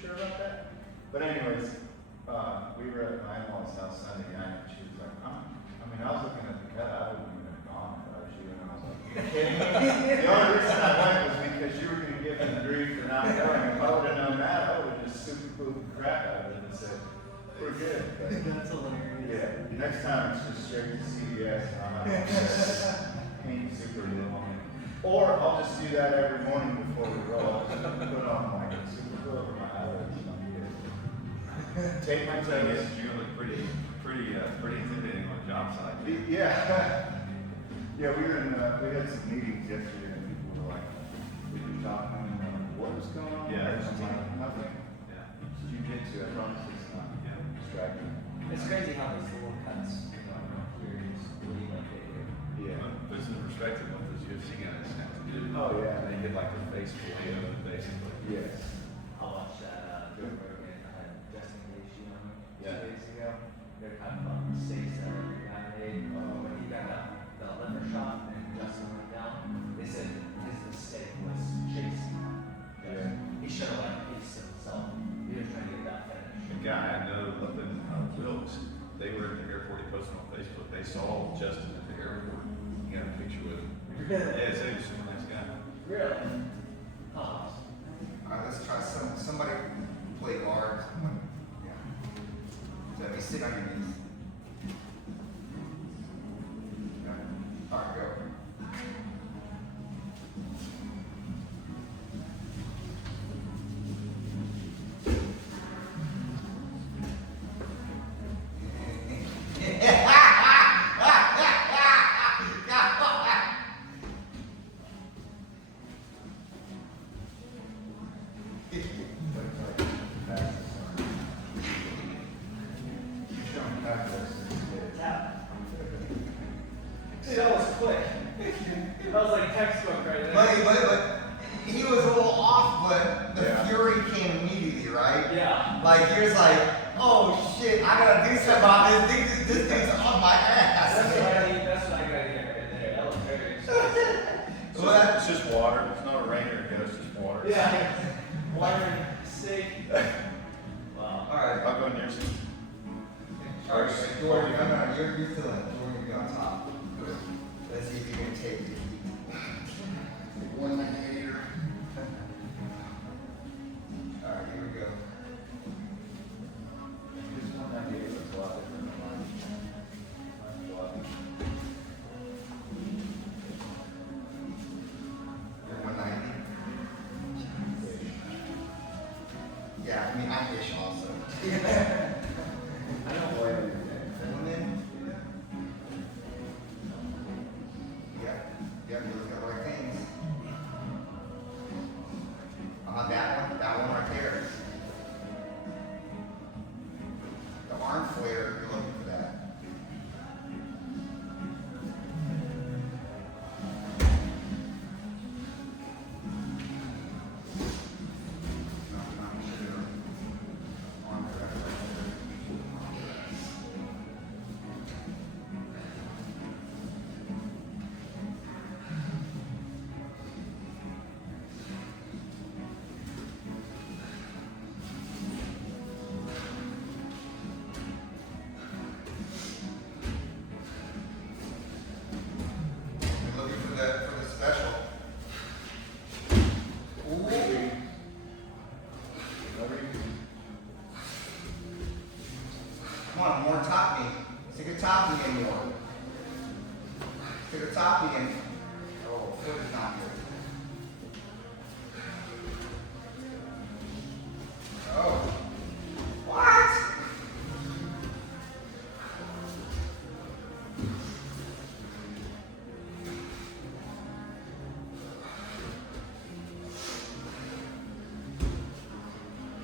sure about that? But anyways, we were at my in-law's house Sunday night, and she was like, I was looking at the cut, I wouldn't even have gone if I was you, and I was like, you kidding me? The only reason I went was because you were gonna give me grief for not going. If I would've known that, I would've just super cool the crap out of it and said, we're good. But, That's hilarious. yeah, next time it's just straight to CVS, and I'm not paint super little. Or I'll just do that every morning before we roll. I'll just put on like a super glue over my eyelids and I'm good. Take my Thing time. is, you're gonna look pretty intimidating on a job site. Yeah. Yeah, we had some meetings yesterday and people were like, we were talking and like, what was going on? Yeah. And I'm like, nothing. Yeah. It's jujitsu, I promise it's not Yeah. distracting. It's crazy how these little cuts, here just bleed like they do. Yeah. Puts in perspective what those UFC guys have to do. Oh, yeah. They get like their face fully open, basically. Yes. I watched Joe Rogan Justin Gaethje on Yeah. 2 days ago. They're kind of on mistakes that the guy made when he got the liver shot and Justin went down. They said his mistake was chasing. Yeah. He should have like paced himself. He was trying to get that finish. The guy I know up in Wilkes, they were at the airport. He posted on Facebook. They saw Justin at the airport. He got a picture with him. Yeah, so he was a super nice guy. Really? Oh. Alright, let's try somebody play guard. Yeah. So let me sit on your knees. Yeah. Alright, go. Dude, that was quick. That was like textbook right there. But he was a little off, but the Yeah. fury came immediately, right? Yeah. Like he was like, oh shit, I gotta do something about this. This dude's on my ass. That's what I gotta get right there. That was very exciting. What? It's just water. It's not a rain or a ghost, it's just water. Yeah. Water and steak. Wow. Alright. I'll go in there soon. Alright, Jordan, no, you're feeling it. Jordan, you're be on top. Let's see if you can take it. 198. Alright, here we go. This 198 looks a lot different than mine. Mine's a lot. You're 190. Yeah, I mean, I'm ish also. I don't weigh everything. Women? Yeah, you're looking at the right things. That one right there. The arm flare, you're looking for that. No, not sure. Arm flare right there. We're looking for the special. Ooh. Come on, more top knee. Stick a top knee in more. Stick a top knee in. Oh, foot is not good. Oh. What?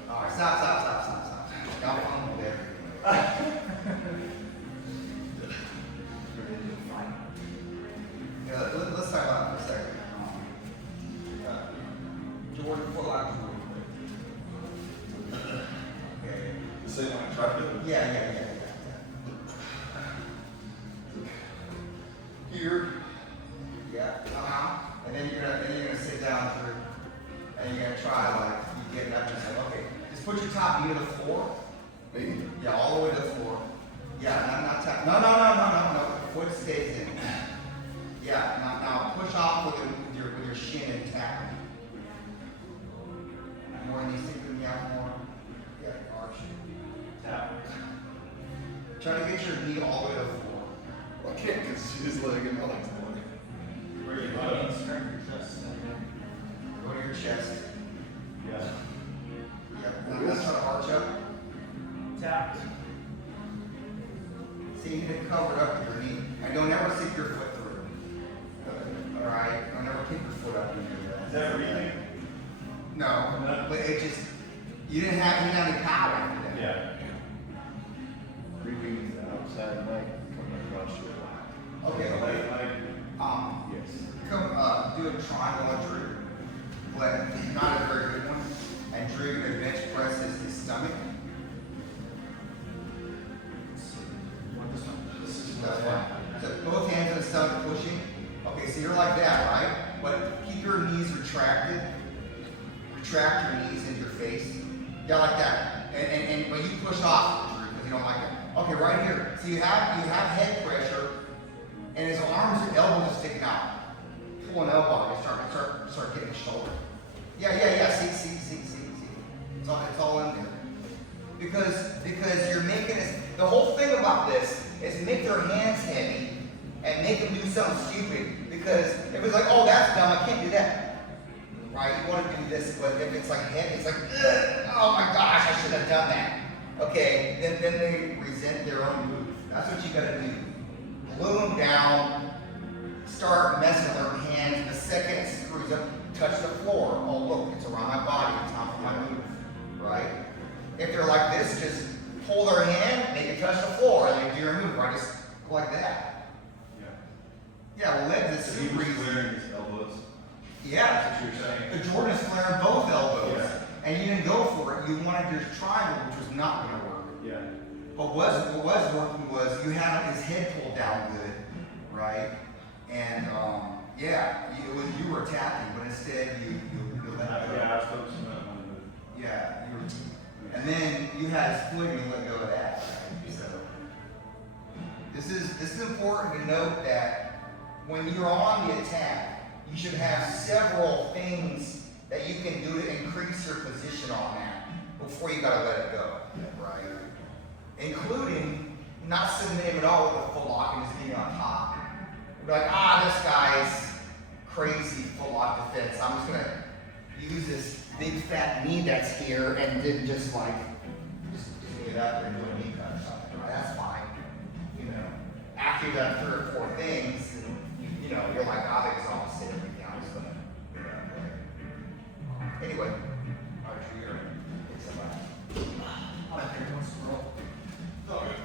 Alright, stop. Got fumbled there. Yeah, let's talk about it for a second. Jordan, pull out Jordan. Okay. The same one I tried to. Yeah. Here. Yeah. And then you're gonna sit down and you're gonna try like you get it up and say, okay, just put your top knee to the floor. Me? Yeah, all the way to the floor. Yeah, not tap. No. The foot stays in. Yeah, now push off with your shin and tap. More knees sticking out more. Yeah, arch. Tap. Try to get your knee all the way to the floor. I can't because his leg and my leg's going. Where you going? Strength your chest. Go to your chest. Yeah. Yeah, now let's try to arch up. Tap. See, you need to cover it up with your knee. And don't ever stick your foot through. Alright? Don't ever kick your foot up into Is that breathing? No, but it just, you didn't have any power after that. Yeah. Creeping the outside leg coming across your lap. Okay, Like, Yes. come, do a triangle on Drew, but not a very good one. And Drew gonna bench press his stomach. That's fine. So both hands on the stomach pushing. Okay, so you're like that, right? But keep your knees retracted. Retract your knees into your face. Yeah, like that. And but you push off, Drew, because you don't like it. Okay, right here. So you have head pressure, and his arms and elbows are sticking out. Pull an elbow and start getting the shoulder. Yeah. See. It's all in there. Because you're making this. The whole thing about this is make their hands heavy and make them do something stupid. Because if it's like, oh, that's dumb, I can't do that. Right? You want to do this, but if it's like heavy, it's like, ugh, oh my gosh, I should have done that. Okay, then they resent their own move. That's what you gotta do. Glue them down, start messing with their hands. The second it screws up, touch the floor. Oh look, it's around my body, it's time for my move. Right? If they're like this, just pull their hand, make it touch the floor, and they do your move, right? Just go like that. Yeah, well, legs is So he super was easy. clearing his elbows. Yeah. That's what you're saying. The Jordan is flaring both elbows. Yeah. And you didn't go for it. You wanted your triangle, which was not going to work. Yeah. What was working was you had his head pulled down good, right? And you were attacking, but instead you let it go. Yeah, I was focusing on one move. Yeah, and then you had his foot and you let go of that. Right? So this is important to note that when you're on the attack, you should have several things that you can do to increase your position on that before you gotta let it go, right? Including not submitting at all with a full lock and just being on top. You're like, this guy's crazy full lock defense. I'm just gonna use this big fat knee that's here and then just get up and do a knee cut or something. Right? That's fine. You know, after you've done 3 or 4 things, and, you're like, I've exhausted everything. I'm just gonna, anyway. Archer, you're in somebody. I like your one scroll. All right.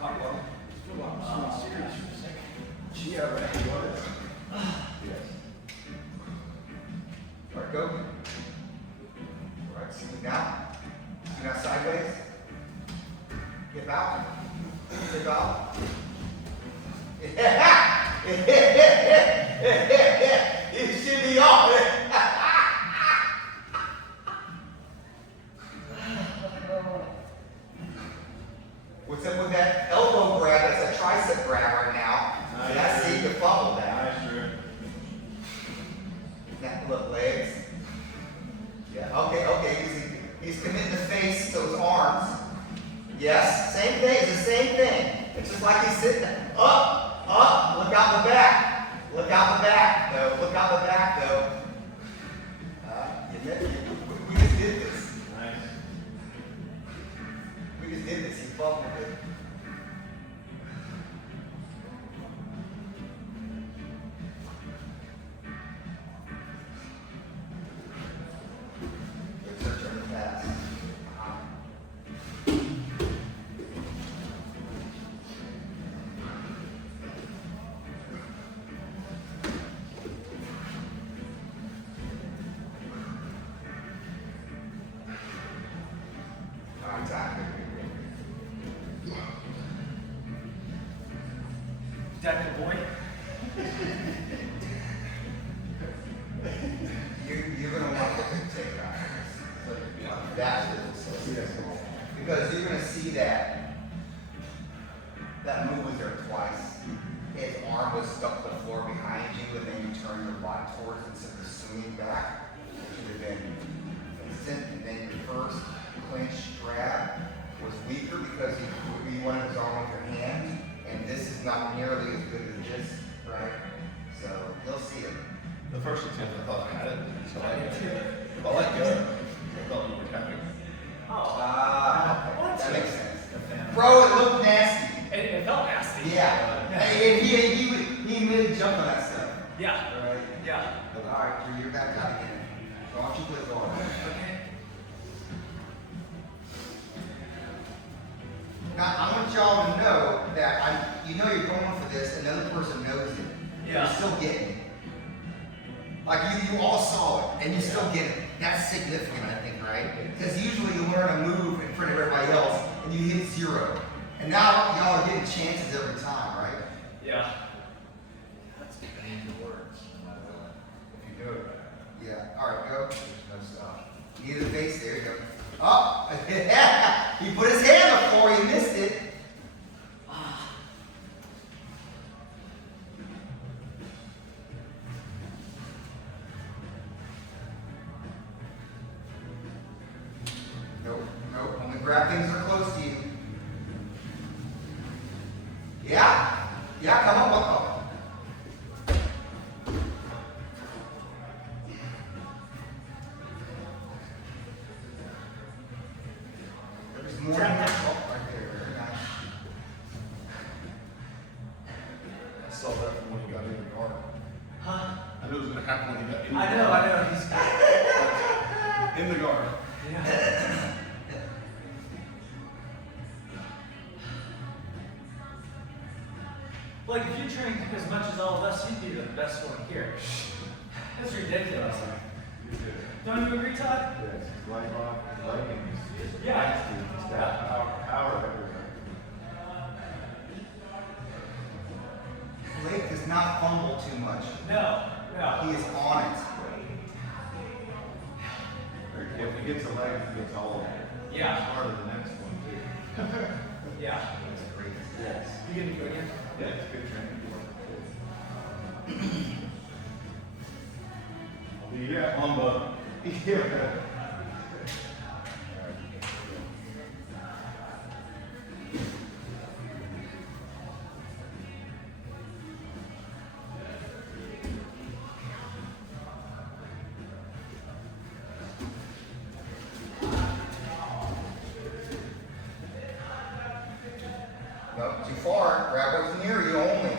Talk about Yeah, right. What is? Yes. All right, go. All right, scoot down. Scoot out sideways. Hip out. Hip out. You should be off it. What's up with that elbow grab? That's a tricep grab right now. Nice. That's so you can fumble that. Nice, Drew. That look legs. Yeah, okay. He's committing the face to his arms. Yes, same thing, it's the same thing. It's just like he's sitting there. Up, look out the back. Look out the back, though. Look out the back, though. We just did this. Nice. We just did this. He fumbled it. It's your turn to pass. turn your body towards instead of swinging back. It should have been instant, and then your first clinch grab was weaker because you wanted his arm with your hand, and this is not nearly as good as this, right? So you'll see it. The first attempt, I thought I had it, so I let go. I thought you were coming. Oh. That makes sense. Bro, it looked nasty. It felt nasty. Yeah. Hey, he made a jump on that stuff. Yeah. Right? Yeah. Alright, you're back out again. Why don't you play ball? Okay. Now, I want y'all to know that you know you're going for this, and the other person knows it. Yeah. You're still getting it. Like you all saw it, and you still get it. That's significant, I think, right? Because usually you learn a move in front of everybody else, and you hit 0. And now y'all are getting chances every time, right? Yeah. That's fancy words. If you do it, Yeah. All right, go. there's no stop. Knee to the face. There you go. Oh, he put his hand before he missed it. Nope, nope. Only grab things that are close to you. Yeah, yeah. Come on, up. There's more. Right there. Very nice. I saw that from when he got in the car. Huh? I knew it was gonna happen when he got in the I car. know. He's. In the guard. Yeah. Like, if you trained as much as all of us, you'd be the best one here. That's ridiculous. You do it. Don't you agree, Todd? Yes, light rock, leggings. Yeah. It's got power everywhere. Blake does not fumble too much. No. He is on it. If he gets a leg, he gets all of it. Yeah. It's part of the next one too. Yeah. That's great. Yes. You gonna go again? Yeah, it's good training. Yeah, humbug. Yeah. No, too far. Grab what's near you only.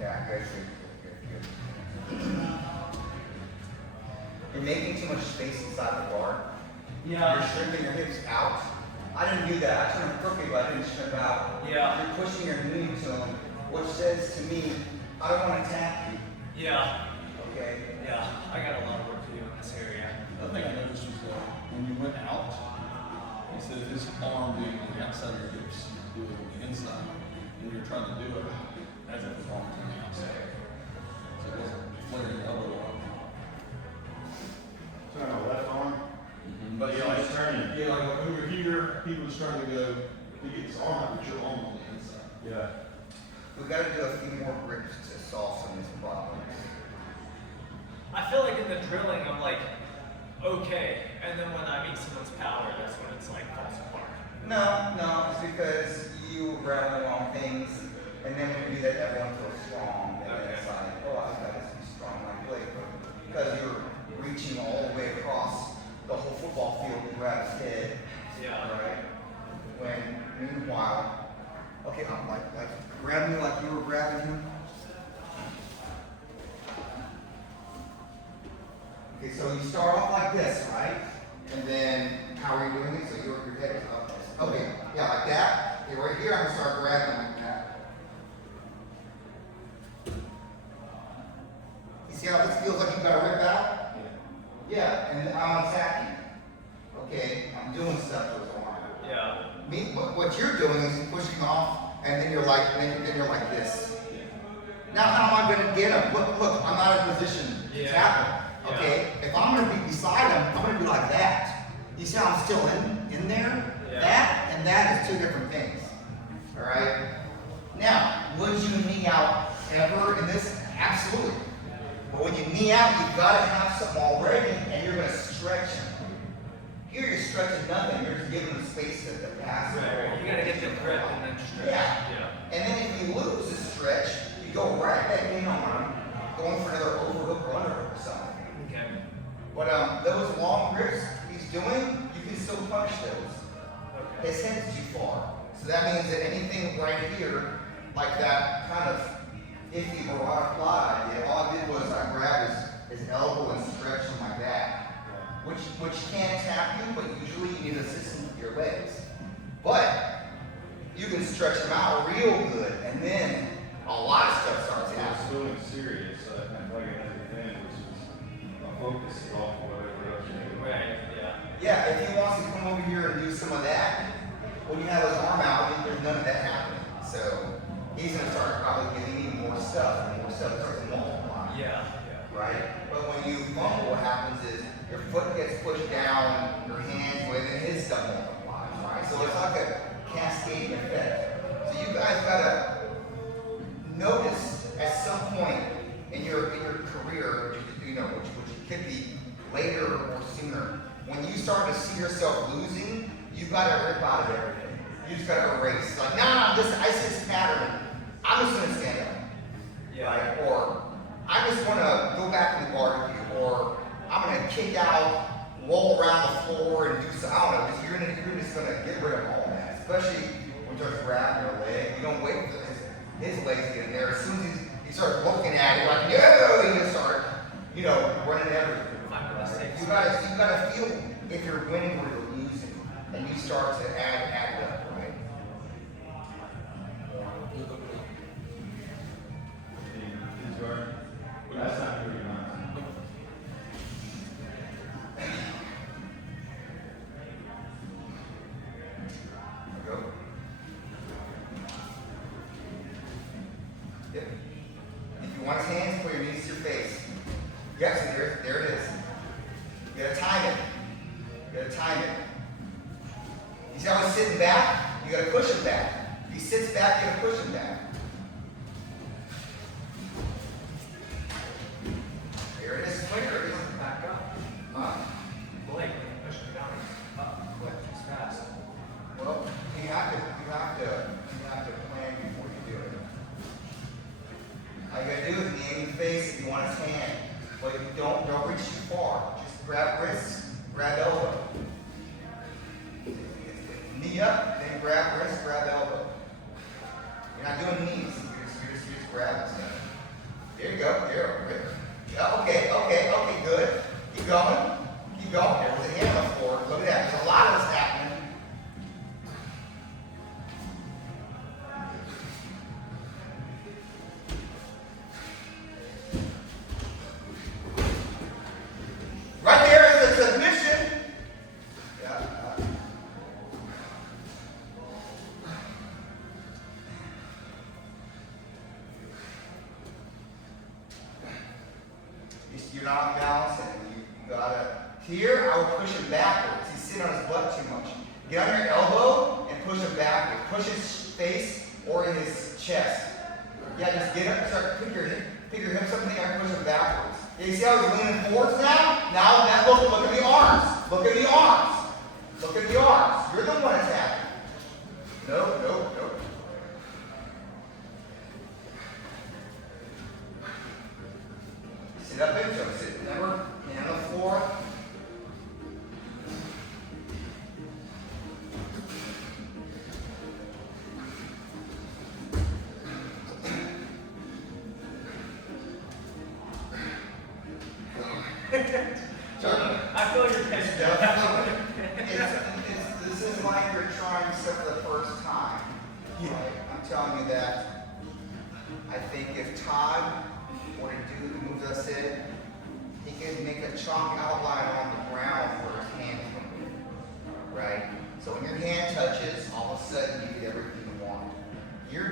Yeah, good. You're making too much space inside the guard. Yeah. You're shrinking your hips out. I didn't do that. I turned crooked, but I didn't shrink out. Yeah. You're pushing your knee to him, which says to me, I don't want to attack you. Yeah. Okay? Yeah. I got a lot of work to do in this area. The thing I noticed was when you went out, instead of his arm being on the outside of your hips, it was on the inside. And you're trying to do it as if his arm was on the outside. So it wasn't flaring the elbow up. Turn on left arm. But yeah, He's turning. yeah, like over here, he was trying to go to get his arm out, but your arm on the inside. Yeah. We've got to do a few more grips to solve some of these problems. I feel like in the drilling, I'm like, okay. And then when I meet someone's power, that's when it's like falls apart. No, it's because you grab the wrong things, and then when you do that, everyone feels strong. And then it's like, oh, I've got to be strong like Blake. But because you're reaching all the way across the whole football field to grab his head, Yeah. right? When meanwhile, okay, I'm like grab me like you were grabbing him. Okay, so you start off like this, right? And then how are you doing it? So your head is up. Okay, yeah, like that. Okay, right here, I'm gonna start grabbing like that. You see how this feels like you gotta rip out? Yeah, and I'm attacking. Okay, I'm doing stuff to his arm. Yeah. Me, what you're doing is pushing off and then you're like, then you're like this. Now how am I gonna get him? Look, I'm not in a position to tap him. Okay? If I'm gonna be beside him, I'm gonna be like that. You see how I'm still in there? Yeah. That and that is two different things. Alright? Now, would you knee out ever in this? Absolutely. But when you knee out, you've got to have something already, and you're going to stretch him. Here you're stretching nothing, you're just giving him space to pass. Right. You gotta get the grip and then stretch. Yeah. And then if you lose the stretch, you go right back in on him, going for another overhook or underhook or something. Okay. But those long grips he's doing, you can still punish those. Okay. His head's too far. So that means that anything right here, like that kind of iffy barrage applied, all I did was I grabbed his elbow and stretched him like that. Which can tap you, but usually you need assistance with your legs. But you can stretch them out real good, and then a lot of stuff starts It was happening. so serious, I like another thing, which was a focus off whatever else you do. Right, yeah. Yeah, if he wants to come over here and do some of that, when you have his arm out, there's none of that happening. So he's gonna start probably giving you more stuff, and more stuff starts to multiply. Yeah. Right? But when you fumble, what happens is your foot gets pushed down, your hands with, and his stuff multiplies, right? So it's like a cascading effect. So you guys gotta notice at some point in your career, which could be later or sooner, when you start to see yourself losing, you've got to rip out of everything. You just got to erase. Like, I see this pattern. I'm just gonna stand up. Yeah. Right? Or I just want to go back in the barbecue, or I'm going to kick out, roll around the floor, and do some, I don't know, you're just going to get rid of all that. Especially when you're grabbing your leg. You don't wait for his legs to get in there. As soon as he starts looking at you, like, no, you just start, running everything. You gotta feel if you're winning or you're losing. And you start to add it up, right? That's not who you want. Go. Yep. If you want his hands, put your knees to your face. Yep, so there it is. You gotta time it. You gotta time it. You see how he's sitting back? You gotta push him back. If he sits back, you gotta push him back. There it is. Quicker, it doesn't back up. Huh? Blake, push it down. Up, quick, it's fast. Well, you have to plan before you do it. All you gotta do is knee in the face if you want his hand. But you don't reach too far. Just grab wrists, grab elbow. Knee up, then grab wrist, grab elbow. You're not doing knees. You're just grabbing stuff. There you go. There. Yeah, okay, good. Keep going. There's a hand on the floor. Look at that. There's a lot of this happening. Right there is a submission. Yeah. You're not balancing. You gotta. Here, I would push him backwards. He's sitting on his butt too much. Get on your elbow and push him backwards. Push his face or in his chest. Yeah, just get up, start pick your hips up in the air and push him backwards. Yeah, you see how he's leaning forwards now? Now look at the arms. Look at the arms. Look at the arms. You're the one attacking. Nope. Sit up into him. Sit. Remember, hand on the floor. I feel your pain. This is like you're trying stuff for the first time. Right? I'm telling you that. I think if Todd were to do the moves I said, he can make a chalk outline on the ground for his hand to move. Right? So when your hand touches, all of a sudden you get everything you want. You're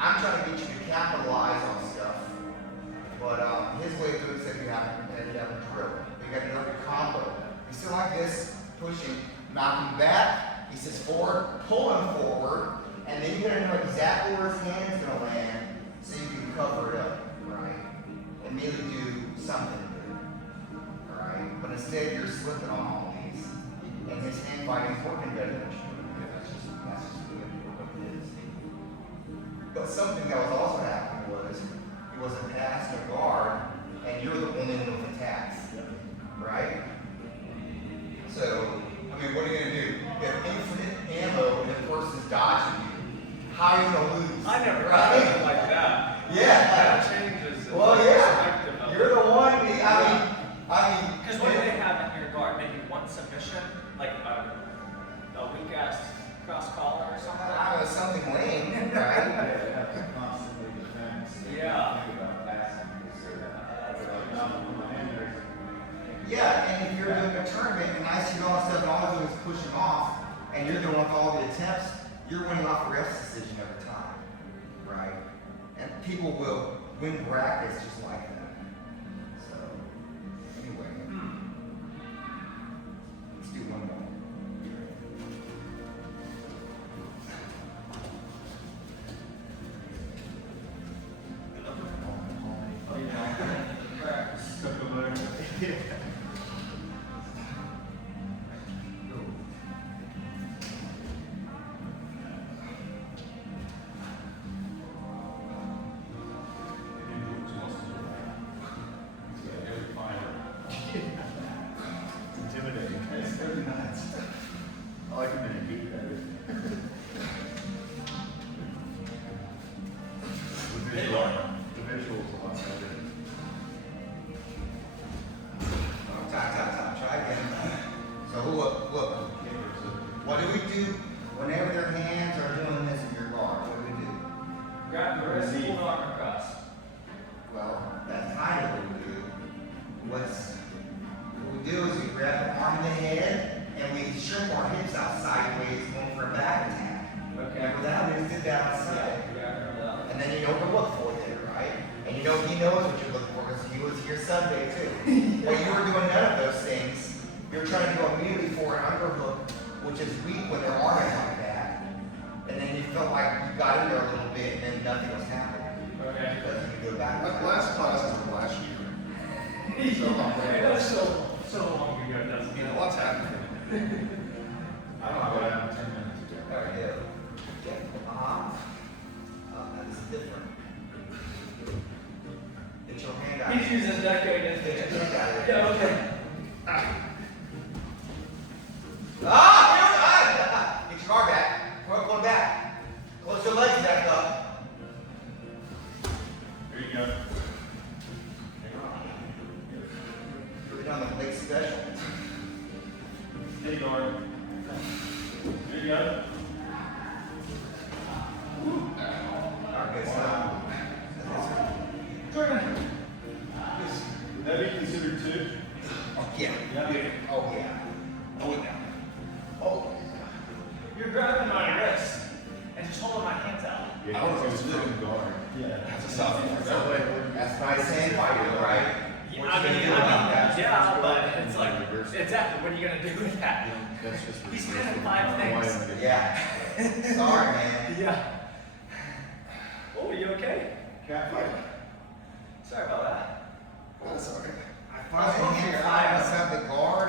I'm trying to get you to capitalize on stuff. But his way of doing it said you have a drill. You got to know your combo. You sit like this, pushing, knocking back. He says forward, pull him forward, and then you got to know exactly where his hand's gonna land, so you can cover it up, right? Immediately do something good, all right? But instead you're slipping on all these, and his hand fighting's working better than you. That's just what it is. But something that was also happening was he wasn't passed or guard, and you're the only one with attacks, right? So, I mean, what are you gonna do? You have infinite ammo and the person's dodging you. How are you gonna lose? I never right? thought of it like that. Yeah. That changes the Well, yeah. perspective of You're it. the one. I mean. Because what do they have in your guard? Maybe one submission, like a weak ass cross collar or something. I don't know, something lame, right? They have to constantly defend. So you Yeah. Think about passing this or Yeah, and if you're doing a tournament and I see all that stuff and all I do is push him off, and you're the one with all the attempts, you're winning off the ref's decision every time, right? And people will win brackets just like that. So, anyway, let's do one more. Intimidating. It's very nuts. I like them in a heat better. The visuals a lot better. Time. Try again. So look. What do we do whenever their hands are doing this in your guard? What do we do? Grab the wrist, pull the arm across. Well, that's kind of what we do. What we do is we grab the arm and the head and we shrink our hips out sideways going for a back attack. Okay. Remember that? We just did that outside. Yeah, I remember that. And then you know what to look for there, right? And you know he knows what you're looking for because he was here Sunday too. Well, you were doing none of those things. You're trying to go immediately for an underhook, which is weak when they're arming like that. And then you felt like you got in there a little bit and then nothing was happening. Okay. Because you go back. Like last class is from last year. That's so long ago, doesn't You it? know, what's happening? I don't know what happened 10 minutes ago. There we go. Yeah. Now this is different. Get your hand out. He's using that guy against Get it. your hand out. Yeah, okay. Get your guard back. Pull it back. Close your legs back up. There you go. You're done the late special. Hey, guard. There you go. Okay, so. Would that be considered two? Oh, yeah. Yeah. Oh, yeah. Hold it down. Oh. You're grabbing my wrist and just holding my hands out. Yeah, I don't know it's what to do. from guard. Yeah. That's a South African. That's nice hand fighting, right? Yeah, What you gonna do about that? yeah, but it's like, exactly, what are you gonna do with that? That's just. He's kind of 5 things. Yeah. Sorry, man. Yeah. Oh, are you okay? Cat fight. Sorry about that. That's all right. I finally hand fight myself the guard.